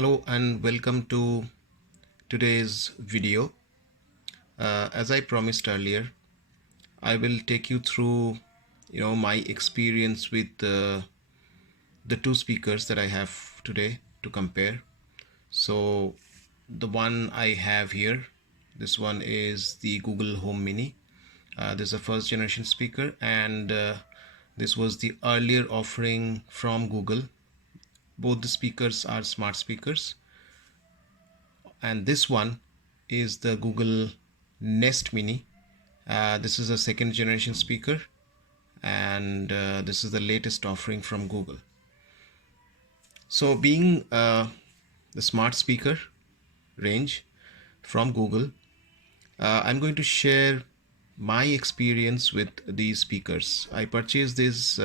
Hello and welcome to today's video. As I promised earlier, I will take you through my experience with the two speakers that I have today to compare. So the one I have here, this one is the Google Home Mini. This is a first generation speaker, and this was the earlier offering from Google. Both the speakers are smart speakers, and this one is the Google Nest Mini. This is a second generation speaker, and this is the latest offering from Google. So being the smart speaker range from Google, I'm going to share my experience with these speakers. I purchased this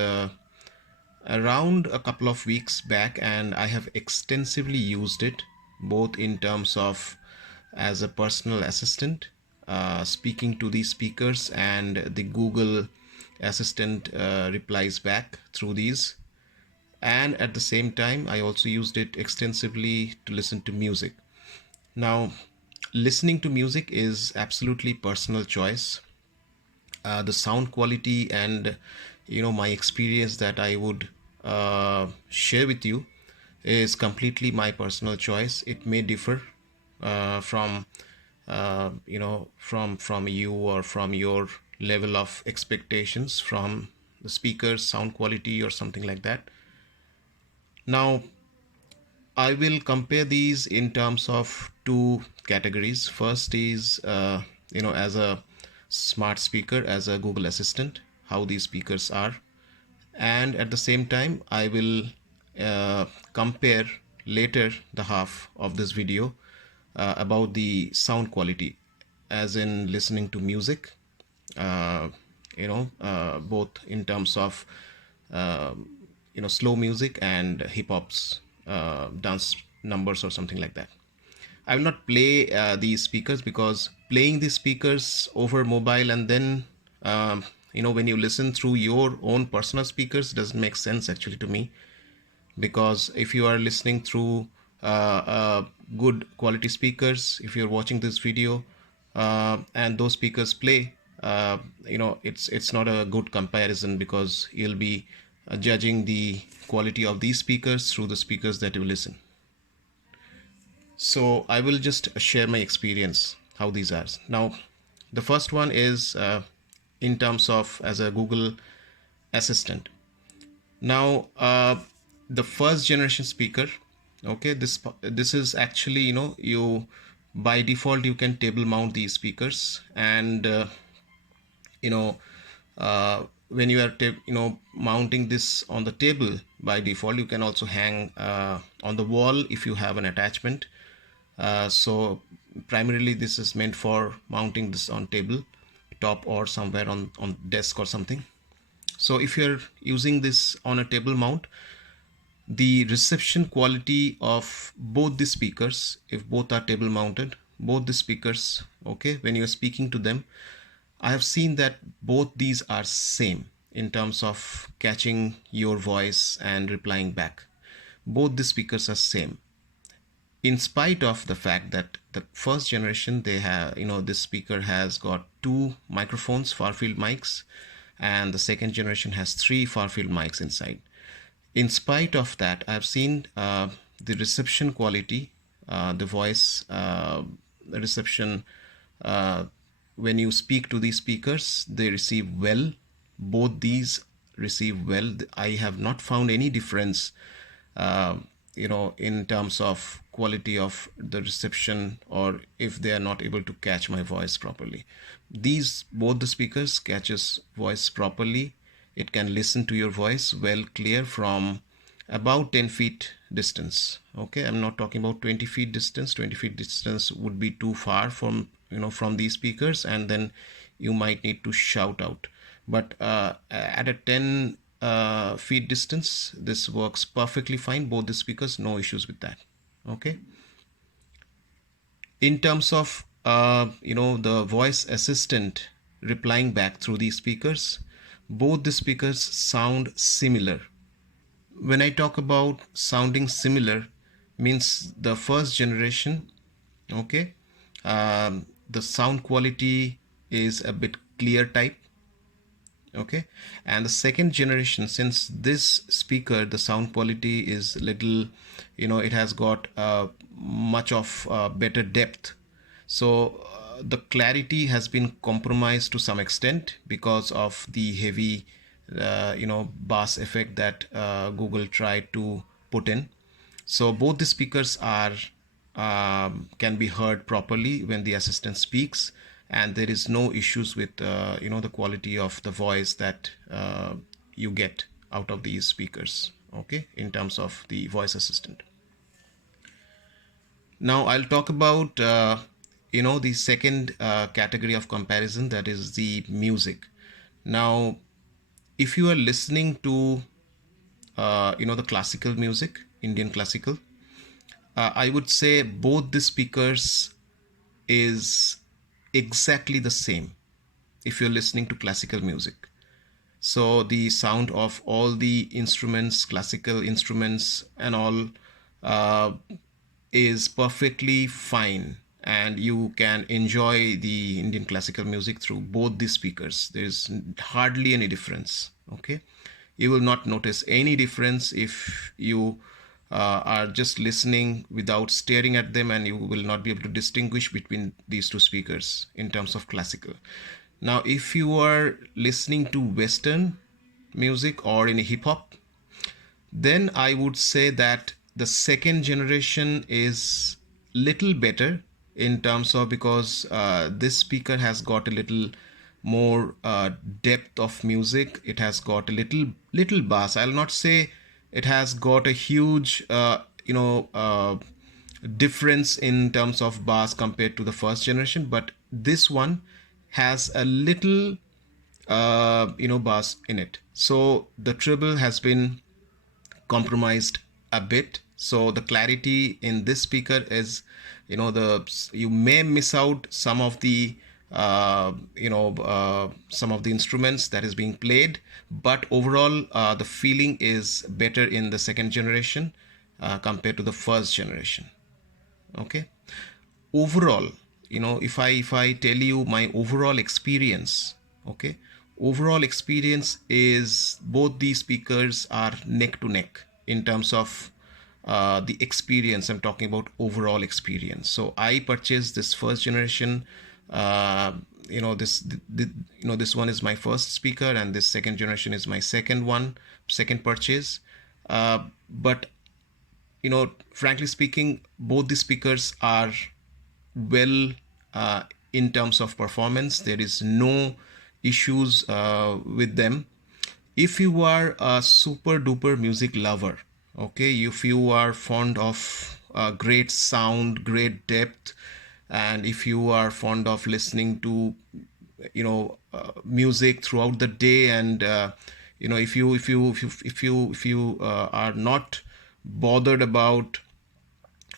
around a couple of weeks back, and I have extensively used it, both in terms of as a personal assistant, speaking to these speakers, and the Google Assistant replies back through these. And at the same time, I also used it extensively to listen to music. Now, listening to music is absolutely personal choice. The sound quality and my experience that I would share with you is completely my personal choice. It may differ from from you, or from your level of expectations from the speaker's sound quality or something like that. Now, I will compare these in terms of two categories. First is as a smart speaker, as a Google Assistant, how these speakers are, and at the same time I will compare later the half of this video about the sound quality, as in listening to music, both in terms of slow music and hip hop's dance numbers or something like that. I will not play these speakers, because playing these speakers over mobile and then when you listen through your own personal speakers doesn't make sense actually to me. Because if you are listening through good quality speakers, if you're watching this video and those speakers play, it's not a good comparison, because you'll be judging the quality of these speakers through the speakers that you listen. So I will just share my experience how these are. Now, the first one is in terms of as a Google Assistant. Now, the first generation speaker, okay, this is actually you by default you can table mount these speakers, and when you are mounting this on the table, by default you can also hang on the wall if you have an attachment. So primarily this is meant for mounting this on table top, or somewhere on desk or something. So if you're using this on a table mount, the reception quality of both the speakers, if both are table mounted, both the speakers, okay, when you're speaking to them, I have seen that both these are same in terms of catching your voice and replying back. Both the speakers are same, in spite of the fact that the first generation, they have this speaker has got two microphones, far field mics, and the second generation has three far field mics inside. In spite of that, I've seen the reception quality, the voice reception, when you speak to these speakers, they receive well. Both these receive well. I have not found any difference in terms of quality of the reception, or if they are not able to catch my voice properly. Both the speakers catches voice properly. It can listen to your voice well clear from about 10 feet distance. Okay, I'm not talking about 20 feet distance. 20 feet distance would be too far from from these speakers, and then you might need to shout out. But at a 10 feet distance, this works perfectly fine. Both the speakers, no issues with that. Okay, in terms of the voice assistant replying back through these speakers, both the speakers sound similar. When I talk about sounding similar, means the first generation, okay, the sound quality is a bit clear type, okay, and the second generation, since this speaker the sound quality is little, it has got much of better depth, so the clarity has been compromised to some extent because of the heavy bass effect that Google tried to put in. So both the speakers are can be heard properly when the assistant speaks, and there is no issues with the quality of the voice that you get out of these speakers, okay, in terms of the voice assistant. Now I'll talk about the second category of comparison, that is the music. Now if you are listening to the classical music, Indian classical, I would say both the speakers is exactly the same if you're listening to classical music. So the sound of all the instruments, classical instruments and all, uh, is perfectly fine, and you can enjoy the Indian classical music through both the speakers. There is hardly any difference, okay. You will not notice any difference if you are just listening without staring at them, and you will not be able to distinguish between these two speakers in terms of classical. Now if you are listening to Western music or in hip hop, then I would say that the second generation is little better in terms of, because this speaker has got a little more depth of music. It has got a little bass. I'll not say it has got a huge difference in terms of bass compared to the first generation, but this one has a little bass in it. So the treble has been compromised a bit, so the clarity in this speaker is, you may miss out some of the some of the instruments that is being played, but overall the feeling is better in the second generation compared to the first generation, okay. Overall, if I tell you my overall experience, okay, overall experience is both these speakers are neck to neck in terms of the experience. I'm talking about overall experience. So I purchased this first generation, this one is my first speaker, and this second generation is my second purchase. But frankly speaking, both the speakers are well in terms of performance. There is no issues with them. If you are a super duper music lover, okay, if you are fond of great sound, great depth, and if you are fond of listening to music throughout the day, and if you are not bothered about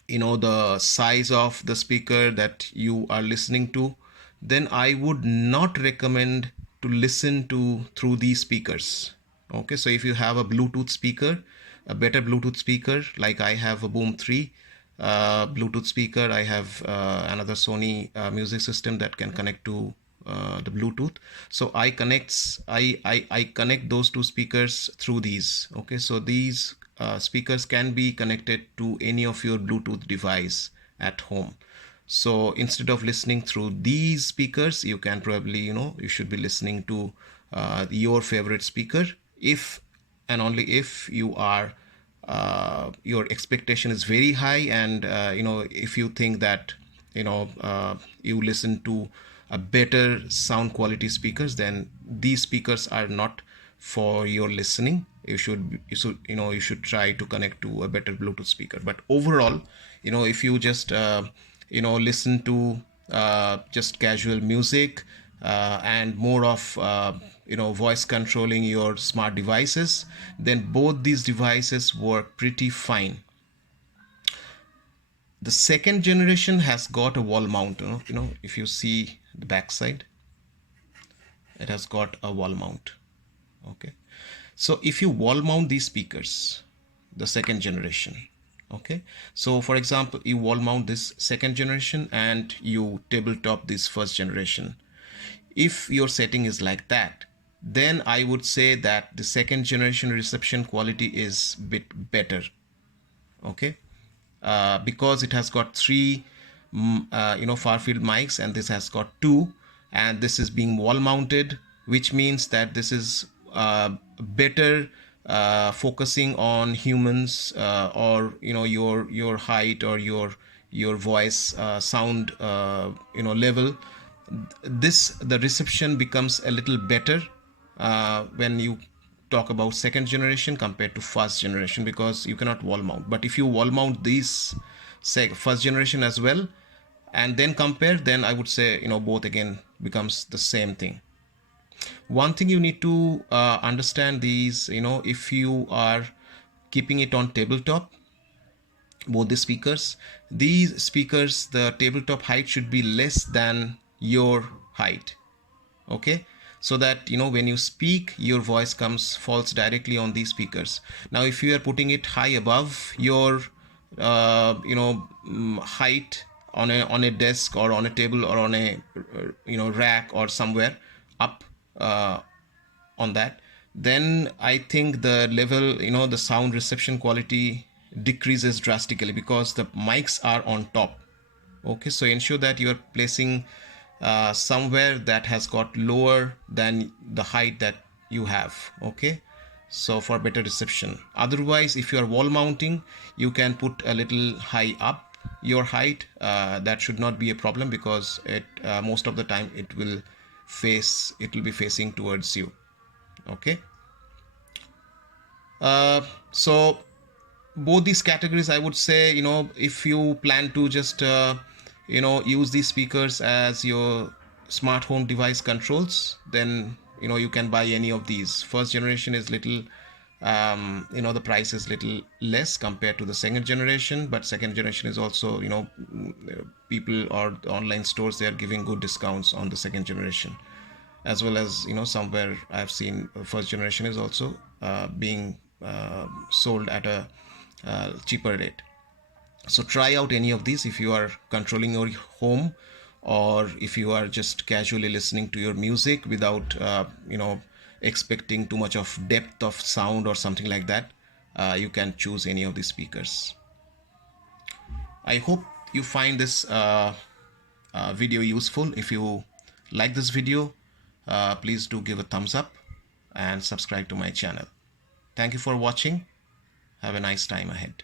the size of the speaker that you are listening to, then I would not recommend to listen to through these speakers, okay. So if you have a Bluetooth speaker, a better Bluetooth speaker, like I have a Boom 3 Bluetooth speaker, I have another Sony music system that can connect to the Bluetooth. So I connect those two speakers through these, okay. So these speakers can be connected to any of your Bluetooth device at home. So instead of listening through these speakers, you can probably, you should be listening to your favorite speaker, if and only if you are your expectation is very high, and if you think that you listen to a better sound quality speakers, then these speakers are not for your listening. You should try to connect to a better Bluetooth speaker. But overall, if you just listen to just casual music and more of voice controlling your smart devices, then both these devices work pretty fine. The second generation has got a wall mount. If you see the back side, it has got a wall mount, okay. So if you wall mount these speakers, the second generation, Okay, so for example, you wall mount this second generation and you tabletop this first generation. If your setting is like that, then I would say that the second generation reception quality is bit better. Okay, because it has got three far field mics, and this has got two, and this is being wall mounted, which means that this is better focusing on humans, or your height or your voice sound level. The reception becomes a little better when you talk about second generation compared to first generation, because you cannot wall mount. But if you wall mount these first generation as well and then compare, then I would say both again becomes the same thing. One thing you need to understand, these if you are keeping it on tabletop, both the speakers, these speakers, the tabletop height should be less than your height. Okay, so that when you speak, your voice falls directly on these speakers. Now if you are putting it high above your height on a desk or on a table or on a rack or somewhere up on that, then I think the level, the sound reception quality decreases drastically because the mics are on top. Okay, so ensure that you are placing somewhere that has got lower than the height that you have. Okay, so for better reception. Otherwise, if you are wall mounting, you can put a little high up your height. That should not be a problem, because it most of the time it will be facing towards you. Okay, so both these categories, I would say, if you plan to just use these speakers as your smart home device controls, then you can buy any of these. First generation is little the price is little less compared to the second generation, but second generation is also, people or the online stores, they are giving good discounts on the second generation, as well as somewhere I've seen first generation is also being sold at a cheaper rate. So try out any of these if you are controlling your home, or if you are just casually listening to your music without expecting too much of depth of sound or something like that. You can choose any of these speakers. I hope you find this video useful. If you like this video, please do give a thumbs up and subscribe to my channel. Thank you for watching. Have a nice time ahead.